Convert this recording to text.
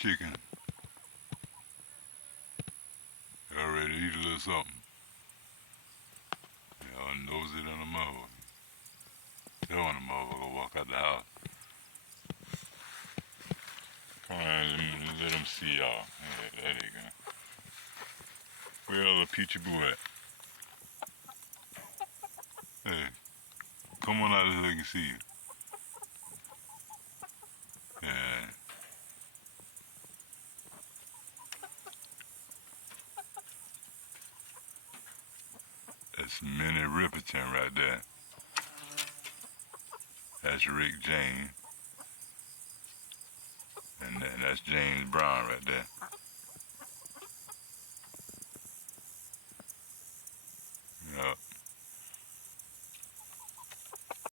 chicken. Y'all ready to eat a little something? Y'all nosy than a motherfucker. Y'all want a motherfucker walk out the house. Come on, let them see y'all. Yeah, there they go. Where the peachy boo at? Hey, come on out so they can see you. Yeah. That's Minnie Riperton right there. That's Rick James. And that's James Brown right there.